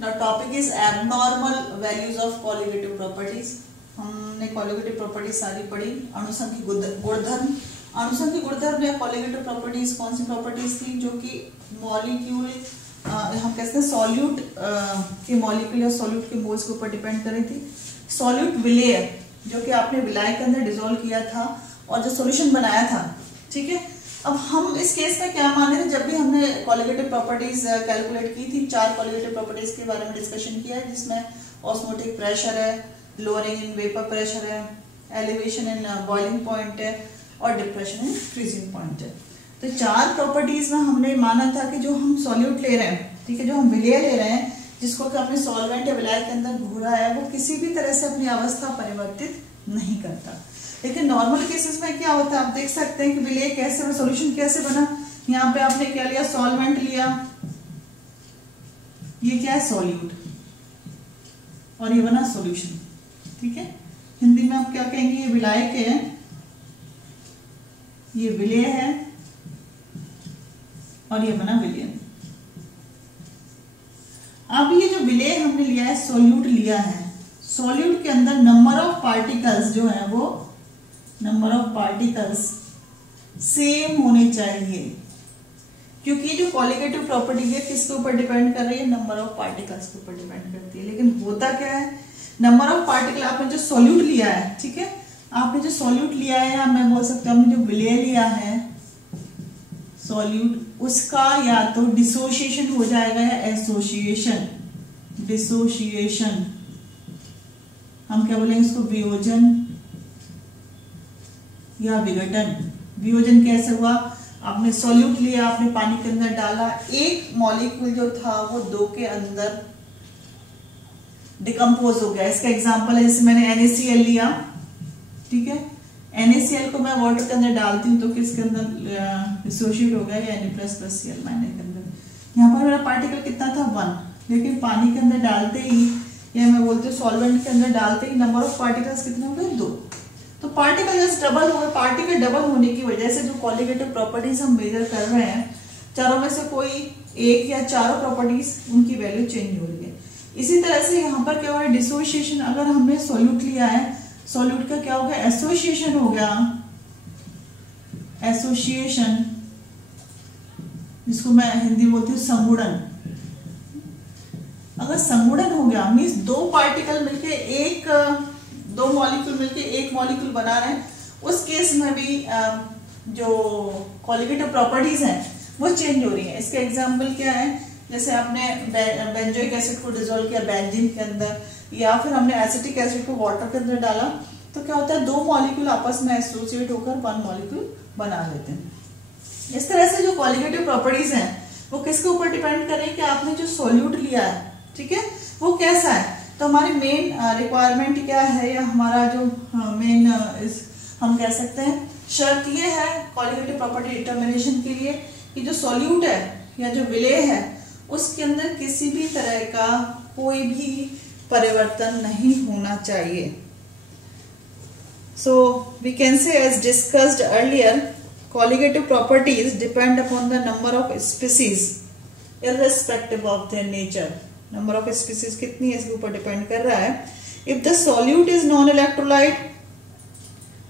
Now topic is abnormal values of colligative properties. हमने colligative properties सारी पढ़ी. अणुसंख्यिक गुणधर्म. अणुसंख्यिक गुणधर्म या colligative properties कौन सी properties थी जो कि मॉलिक्यूल हम कहते हैं सॉल्यूट के मॉलिक्यूल या सॉल्यूट के मोल्स के ऊपर डिपेंड कर रही थी. सॉल्यूट विलेय जो कि आपने विलायक के अंदर डिसॉल्व किया था और जो सॉल्यूशन बनाया था. ठीक है. अब हम इस केस में क्या मान रहे थे, जब भी हमने कॉलिगेटिव प्रॉपर्टीज कैलकुलेट की थी, 4 कॉलिगेटिव प्रॉपर्टीज के बारे में डिस्कशन किया है, जिसमें ऑस्मोटिक प्रेशर है, लोअरिंग इन वेपर प्रेशर है, एलिवेशन इन बॉइलिंग पॉइंट है और डिप्रेशन इन फ्रीजिंग पॉइंट है. तो 4 प्रॉपर्टीज में हमने माना था कि जो हम सॉल्यूट ले रहे हैं, ठीक है, जो हम विलेय ले रहे हैं, जिसको कि अपने सॉल्वेंट या विलायक के अंदर घोरा है, वो किसी भी तरह से अपनी अवस्था परिवर्तित नहीं करता. लेकिन नॉर्मल केसेस में क्या होता है, आप देख सकते हैं कि विलेय कैसे बना, सॉल्यूशन कैसे बना. यहाँ पे आपने क्या लिया, सॉल्वेंट लिया, ये क्या है सॉल्यूट, और ये बना सॉल्यूशन. ठीक है. हिंदी में आप क्या कहेंगे, ये विलायक है, ये विलेय है और ये बना विलयन. अब ये जो विलेय हमने लिया है, सॉल्यूट लिया है, सॉल्यूट के अंदर नंबर ऑफ पार्टिकल्स जो है वो नंबर ऑफ पार्टिकल्स सेम होने चाहिए, क्योंकि जो कॉलिगेटिव प्रॉपर्टी है किसके ऊपर डिपेंड कर रही है, नंबर ऑफ पार्टिकल्स के ऊपर डिपेंड करती है. लेकिन होता क्या है, नंबर ऑफ पार्टिकल आपने जो सॉल्यूट लिया है, ठीक है, आपने जो सॉल्यूट लिया है, या मैं बोल सकता हूं जो विलेय लिया है सॉल्यूट, उसका या तो डिसोसिएशन हो जाएगा या एसोसिएशन. डिसोसिएशन हम क्या बोलेंगे इसको, वियोजन या विघटन. वियोजन कैसे हुआ, आपने सॉल्यूट लिया, आपने पानी के अंदर डाला, एक मॉलिक्यूल जो था वो 2 के अंदर डिकम्पोज हो गया. इसका एग्जांपल है, जैसे मैंने NaCl लिया, ठीक है, NaCl को मैं वाटर के अंदर डालती हूँ तो किसके अंदर डिसोशिएट हो गया, या Na++Cl- के अंदर. यहाँ पर मेरा पार्टिकल कितना था 1, लेकिन पानी के अंदर डालते ही, या मैं बोलती हूँ सॉल्वेंट के अंदर डालते ही नंबर ऑफ पार्टिकल्स कितने हो गए 2. तो पार्टिकल जस्ट डबल हो गए. पार्टिकल डबल होने की वजह से जो कॉलिगेटिव प्रॉपर्टीज हम मेजर कर रहे हैं, चारों में से कोई एक या चारों प्रॉपर्टीज उनकी वैल्यू चेंज हो रही है. इसी तरह से यहाँ पर क्या हो रहा है, डिसोसिएशन. अगर हमने सॉल्यूट लिया है, सॉल्यूट का क्या हो गया, एसोसिएशन हो गया. एसोसिएशन जिसको मैं हिंदी बोलती हूँ संगुणन. अगर संगुणन हो गया मीन्स 2 पार्टिकल मिलके दो मॉलिक्यूल मिलके एक मॉलिक्यूल बना रहे हैं, उस केस में भी जो कॉलिगेटिव प्रॉपर्टीज हैं वो चेंज हो रही हैं. इसके एग्जांपल क्या है, जैसे आपने बेंजोइक एसिड को डिसॉल्व किया बेंजीन के अंदर, या फिर हमने एसिटिक एसिड को वाटर के अंदर डाला, तो क्या होता है 2 मॉलिक्यूल आपस में एसोसिएट होकर 1 मॉलिक्यूल बना लेते हैं. इस तरह से जो कॉलिगेटिव प्रॉपर्टीज हैं वो किसके ऊपर डिपेंड कर रही है कि आपने जो सॉल्यूट लिया है, ठीक है, वो कैसा है. तो हमारी मेन रिक्वायरमेंट क्या है, या हमारा जो मेन हम कह सकते हैं शर्त ये है कॉलिगेटिव प्रॉपर्टी डिटर्मिनेशन के लिए कि जो सॉल्यूट है या जो विलेय है उसके अंदर किसी भी तरह का कोई भी परिवर्तन नहीं होना चाहिए. So we can say as discussed earlier, colligative properties depend upon the number of species irrespective of their nature. Number of species कितनी है इसके ऊपर डिपेंड कर रहा है. If the solute is non-electrolyte,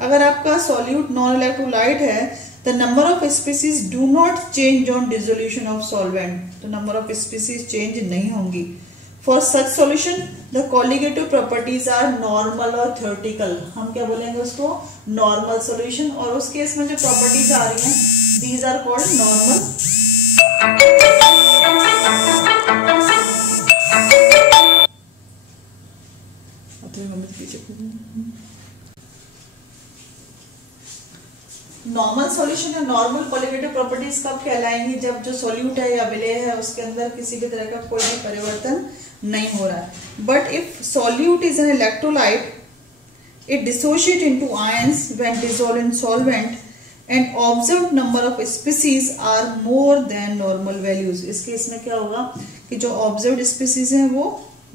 अगर आपका solute non-electrolyte है, the number of species do not change on dissolution of solvent. तो number of species change नहीं होंगी. For such solution, the colligative properties are normal or theoretical. हम क्या बोलेंगे उसको, normal solution. और उस केस में जो प्रॉपर्टीज आ रही हैं, these are called normal. Normal solution या नॉर्मल कॉलिगेटिव प्रॉपर्टीज कब कहलाएंगी, जब जो सॉल्यूट है या विलेय है उसके अंदर किसी भी तरह का कोई भी परिवर्तन नहीं हो रहा है. But if solute is an electrolyte, it dissociate into ions when dissolved in solvent and observed number of species are more than normal values. इस केस में क्या होगा कि जो observed species हैं वो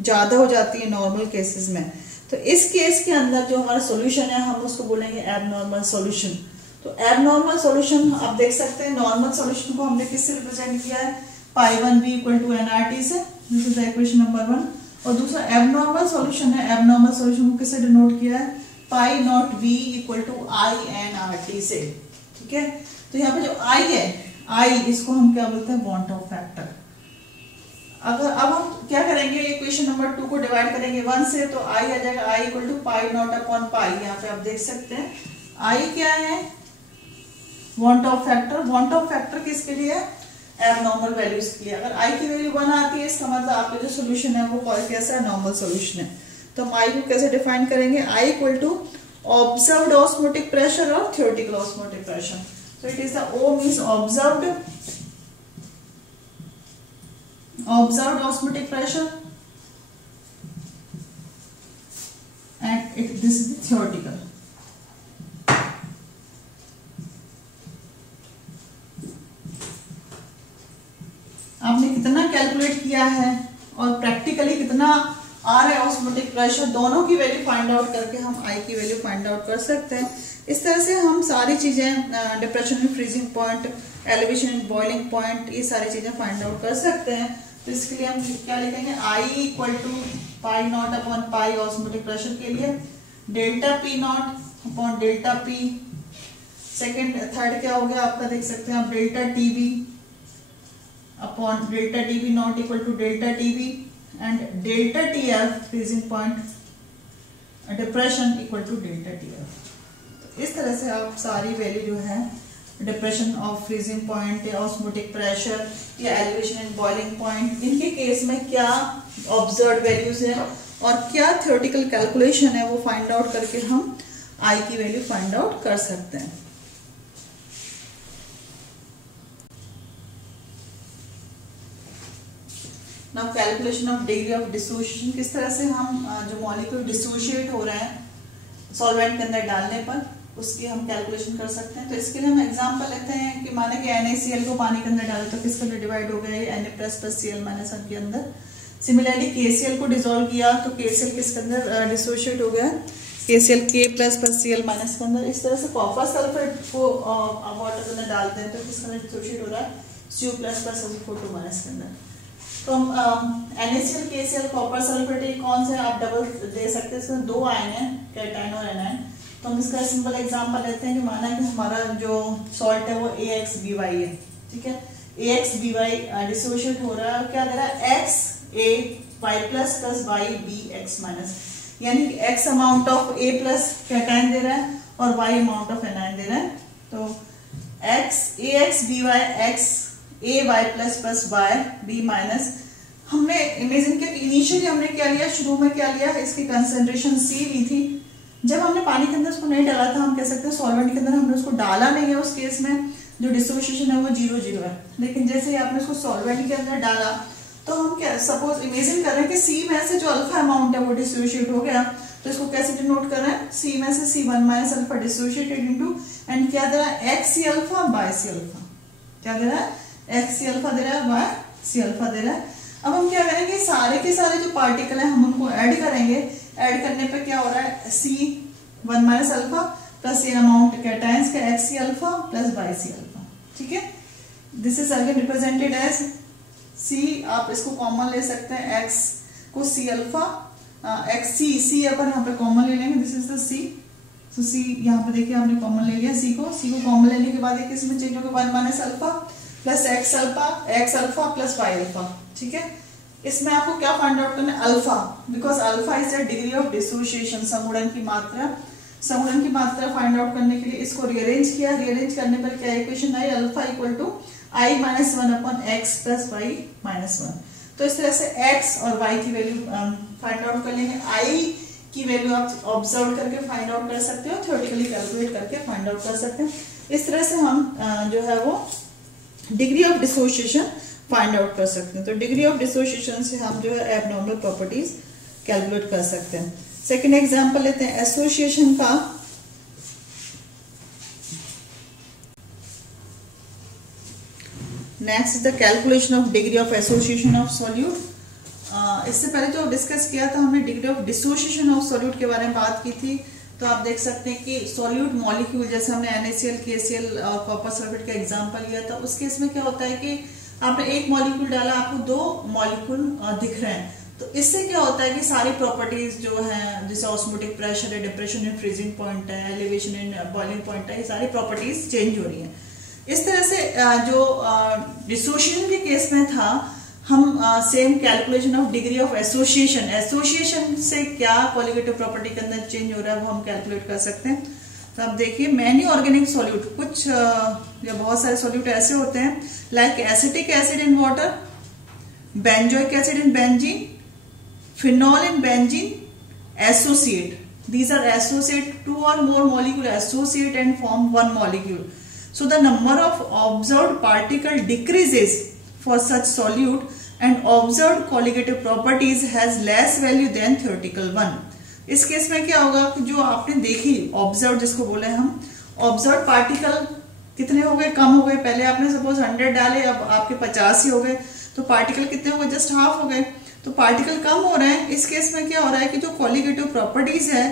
ज्यादा हो जाती है नॉर्मल केसेस में. तो इस केस के अंदर जो हमारा सॉल्यूशन है हम उसको बोलेंगे एबनॉर्मल सॉल्यूशन. तो एबनॉर्मल सॉल्यूशन आप देख सकते हैं, नॉर्मल सॉल्यूशन को हमने किससे रिप्रेजेंट किया है, π1b = nRT से. This is equation number 1। और दूसरा एबनॉर्मल सॉल्यूशन है, एबनॉर्मल सॉल्यूशन को किससे डिनोट किया है, pi naught v equal to I N R T से, ठीक है। तो यहाँ पे जो i है, i इसको हम क्या बोलते हैं, वांट ऑफ फैक्टर। अगर अब हम क्या करेंगे, इक्वेशन नंबर 2 को डिवाइड करेंगे 1 से, तो i आ जाएगा i equal to pi naught upon pi. यहाँ पे आप देख सकते हैं i क्या है, van't Hoff factor. Van't Hoff factor किसके लिए है, एबनॉर्मल वैल्यूज के लिए। अगर i की वैल्यू 1 आती है, इसका मतलब आपका जो सोल्यूशन है वो कैसा है, नॉर्मल सोल्यूशन है। तो हम i को कैसे डिफाइन करेंगे, i equal to observed osmotic pressure और theoretical osmotic pressure. So it is the O means observed osmotic pressure and this is the theoretical। आपने कितना कैलकुलेट किया है और प्रैक्टिकली कितना आ रहा है ऑस्मोटिक प्रेशर, दोनों की वैल्यू फाइंड आउट करके हम आई की वैल्यू फाइंड आउट कर सकते हैं। इस तरह से हम सारी चीजें, depression in freezing point, elevation in boiling point, ये सारी चीजें फाइंड आउट कर सकते हैं। तो इसके लिए हम क्या लिखेंगे, I equal to pi naught upon pi osmotic pressure के लिए, delta P naught upon delta P. Second third क्या हो गया आपका, देख सकते हैं आप, delta TB upon delta TB naught equal to delta TB and delta TF freezing point depression equal to delta TF. इस तरह से आप सारी वैल्यू जो है, डिप्रेशन ऑफ फ्रीजिंग पॉइंट या ऑस्मोटिक प्रेशर या एलिवेशन इन बॉइलिंग पॉइंट, इनके केस में क्या ऑब्जर्व्ड वैल्यूज है और क्या थ्योरेटिकल कैलकुलेशन है, वो फाइंड आउट करके हम आई की वैल्यू फाइंड आउट कर सकते हैं। Now calculation of degree of dissociation, किस तरह से हम जो मॉलिक्यूल डिसोशिएट हो रहे हैं सॉल्वेंट के अंदर डालने पर, उसकी हम कैलकुलेशन कर सकते हैं। तो इसके लिए हम एग्जांपल लेते हैं कि माने कि NaCl को पानी के अंदर डाले तो किसके अंदर डिवाइड हो गया, Na plus plus Cl minus के अंदर। सिमिलरली KCl को डिसॉल्व किया तो KCl किसके अंदर डिसोशिएट हो गया, KCl K plus plus Cl minus के अंदर। इस तरह से कॉपर सल्फेट को वाटर के अंदर डालते हैं तो किसके अंदर डिसोशिएट हो रहा है, Cu plus plus Cu2 minus के अंदर। तो हम NaCl KCl कॉपर सल्फेट कौन से आप डबल दे सकते हैं, इसमें दो आयन है, कैटायन और एनायन। तो हम इसका सिंपल एग्जांपल लेते हैं कि माना कि हमारा जो सॉल्ट है वो AXBY है, ठीक है। AXBY डिसोशिएट हो रहा है, क्या दे रहा है, XAY plus plus YBX minus, यानी कि X amount of A plus cation दे रहा है और Y अमाउंट ऑफ एनायन दे रहा है। तो AXBY XAY plus plus YB minus. हमने इमेजिन किया कि इनिशियली हमने क्या लिया, शुरू में क्या लिया, इसकी कंसेंट्रेशन C ली थी। जब हमने पानी के अंदर उसको नहीं डाला था, हम कह सकते हैं सॉल्वेंट के अंदर हमने उसको डाला नहीं है, उस केस में जो डिसोसिएशन है वो 0 है। लेकिन जैसे ही आपने उसको सॉल्वेंट के अंदर डाला तो हम क्या सपोज इमेजिन कर रहे हैं कि C में से जो अल्फा अमाउंट है वो डिसोशिएट हो गया। तो इसको कैसे डिनोट कर रहे हैं, C में से C1 minus alpha dissociated into and क्या दे रहा है, XC alpha by C alpha. क्या दे रहा है, XC अल्फा दे रहा है बाय C अल्फा दे रहा है। अब हम क्या करेंगे, सारे के सारे जो पार्टिकल हैं हम उनको ऐड करेंगे। ऐड करने पे क्या हो रहा है, C1 माइनस अल्फा प्लस ये अमाउंट कैटायंस का XC alpha plus by C alpha, ठीक है। This is again represented as C, आप इसको कॉमन ले सकते हैं, X को C अल्फा, C अपन यहाँ पे कॉमन ले लेंगे, दिस इज द C। तो C यहाँ पे देखिए हमने कॉमन ले लिया, C को कॉमन लेने के बाद इसमें चेंज होगा 1 minus alpha plus X alpha plus Y alpha, ठीक है। इसमें आपको क्या फाइंड आउट करना है, alpha, because alpha is the degree of dissociation, समुड़न की मात्रा। समुड़न की मात्रा फाइंड आउट करने के लिए इसको रीअरेंज किया, रीअरेंज करने पर क्या इक्वेशन आई, alpha equal to I minus 1 upon X plus Y minus 1। तो इस तरह से X और Y की वैल्यू फाइंड आउट कर लेंगे। I की वैल्यू आप ऑब्जर्व करके फाइंड आउट कर सकते हो, थ्योरेटिकली कैलकुलेट करके फाइंड आउट कर सकते हैं। इस तरह से हम जो है वो degree of dissociation find out कर सकते हैं। तो डिग्री ऑफ डिसोसिएशन से हम जो है एबनॉर्मल प्रॉपर्टीज कैलकुलेट कर सकते हैं। सेकंड एग्जांपल लेते हैं एसोसिएशन का। Next is the calculation of degree of association of solute. इससे पहले जो डिस्कस किया था हमने degree of dissociation of solute के बारे में बात की थी। तो आप देख सकते हैं कि सॉल्यूट मॉलिक्यूल, जैसे हमने NaCl KCl और कॉपर सल्फेट का एग्जांपल लिया था, उस केस में क्या होता है कि आपने एक मॉलिक्यूल डाला, आपको 2 मॉलिक्यूल दिख रहे हैं, तो इससे क्या होता है कि सारी प्रॉपर्टीज जो है, जैसे ऑस्मोटिक प्रेशर है, डिप्रेशन इन फ्रीजिंग पॉइंट है, एलिवेशन इन बॉइलिंग पॉइंट है, ये सारी प्रॉपर्टीज चेंज हो रही हैं। इस तरह से जो डिसोसिएशन के केस में था, हम same calculation of degree of association से क्या कॉलिगेटिव प्रॉपर्टी के अंदर चेंज हो रहा है वो हम कैलकुलेट कर सकते हैं। तो आप देखिए, मैनी ऑर्गेनिक सॉल्यूट, कुछ या बहुत सारे सॉल्यूट ऐसे होते हैं like acetic acid in water, benzoic acid in benzene, phenol in benzene, associate. These are associate, 2 or more molecule associate and form one molecule. So the number of observed particle decreases for such solute and observed colligative properties has less value than theoretical one. इस case में क्या होगा कि जो आपने देखी observe, जिसको बोले हम ऑब्जर्व पार्टिकल कितने हो गए, कम हो गए। पहले आपने सपोज 100 डाले, अब आपके 50 ही हो गए, तो पार्टिकल कितने हो गए, जस्ट हाफ हो गए, तो पार्टिकल कम हो रहे हैं। इस केस में क्या हो रहा है कि जो कॉलिगेटिव प्रॉपर्टीज है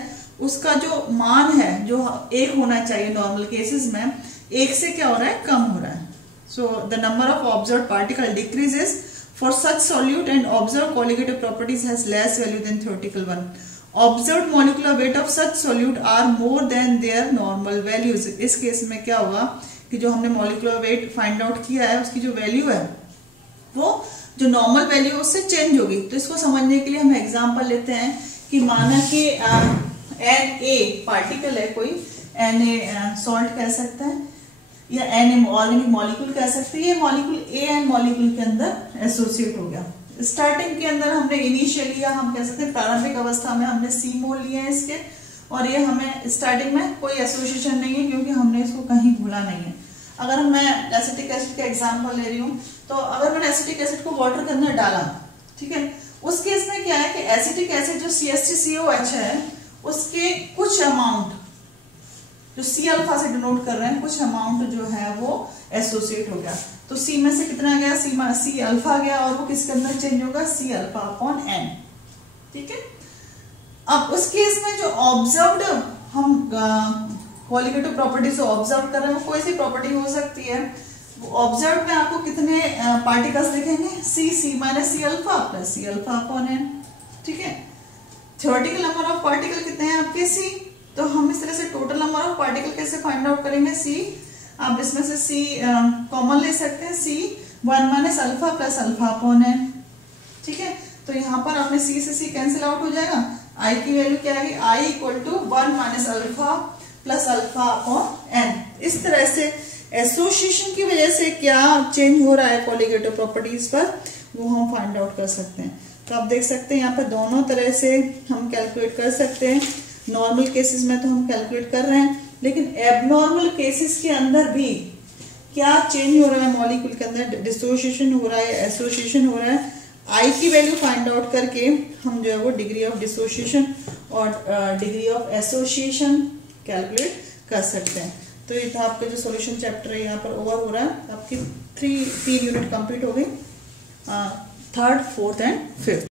उसका जो मान है, जो 1 होना चाहिए नॉर्मल केसेस में, 1 से क्या हो रहा है, कम हो रहा है। So the number of observe particle decreases for such solute and observe colligative properties has less value than theoretical one. Observed molecular weight of such solute are more than their normal values. इस case में क्या होगा कि जो हमने molecular weight find out किया है, उसकी जो वैल्यू है वो जो नॉर्मल वैल्यू उससे चेंज होगी। तो इसको समझने के लिए हम एग्जांपल लेते हैं कि माना कि Na पार्टिकल है, कोई Na सॉल्ट कह सकते हैं या Na ऑर्गेनिक मॉलिक्यूल कह सकते हैं। ये मॉलिक्यूल ए एन मॉलिक्यूल के अंदर एसोसिएट हो गया। स्टार्टिंग के अंदर हमने इनिशियली, या हम कह सकते हैं प्रारंभिक अवस्था में, हमने C मोल लिए हैं इसके, और ये हमें स्टार्टिंग में कोई एसोसिएशन नहीं है क्योंकि हमने इसको कहीं घोला नहीं है। अगर मैं एसिटिक एसिड का एग्जांपल ले रही हूँ, तो अगर मैंने एसिटिक एसिड को वाटर के अंदर डाला, ठीक है, उस केस में क्या है कि एसिटिक एसिड जो CH3COH है उसके कुछ अमाउंट जो C अल्फा से डिनोट कर रहे हैं, कुछ अमाउंट जो है वो एसोसिएट हो गया। तो C में से कितना गया, C अल्फा गया, और वो किसके अंदर चेंज होगा, C अल्फा अपॉन N, ठीक है। अब उस केस में जो ऑब्जर्व्ड हम कॉलिगेटिव प्रॉपर्टी से ऑब्जर्व कर रहे हैं, वो कोई सी प्रॉपर्टी हो सकती है। ऑब्जर्व में आपको कितने पार्टिकल्स दिखेंगे, C minus C alpha plus C alpha upon N, ठीक है। थ्योरेटिकल नंबर ऑफ पार्टिकल कितने हैं आपके C, तो हम इस तरह से टोटल नंबर ऑफ पार्टिकल कैसे फाइंड आउट करेंगे, C, आप इसमें से C कॉमन ले सकते हैं, C 1 minus alpha plus alpha upon N, ठीक है। तो यहाँ पर आपने C से C कैंसिल आउट हो जाएगा, I की वैल्यू क्या आएगी, I equal to 1 minus alpha plus alpha upon N। इस तरह से एसोसिएशन की वजह से क्या चेंज हो रहा है कॉलिगेटिव प्रॉपर्टीज पर, वो हम फाइंड आउट कर सकते हैं। तो आप देख सकते हैं यहाँ पर दोनों तरह से हम कैलकुलेट कर सकते हैं। नॉर्मल केसेस में तो हम कैलकुलेट कर रहे हैं, लेकिन एबनॉर्मल केसेस के अंदर भी क्या चेंज हो रहा है मॉलिक्यूल के अंदर, डिसोसिएशन हो रहा है, एसोसिएशन हो रहा है, आई की वैल्यू फाइंड आउट करके हम जो है वो डिग्री ऑफ डिसोसिएशन और डिग्री ऑफ एसोसिएशन कैलकुलेट कर सकते हैं। तो ये था आपका जो सॉल्यूशन चैप्टर है, यहाँ पर ओवर हो रहा है। आपकी 3 यूनिट कंप्लीट हो गई, 3rd, 4th एंड 5th।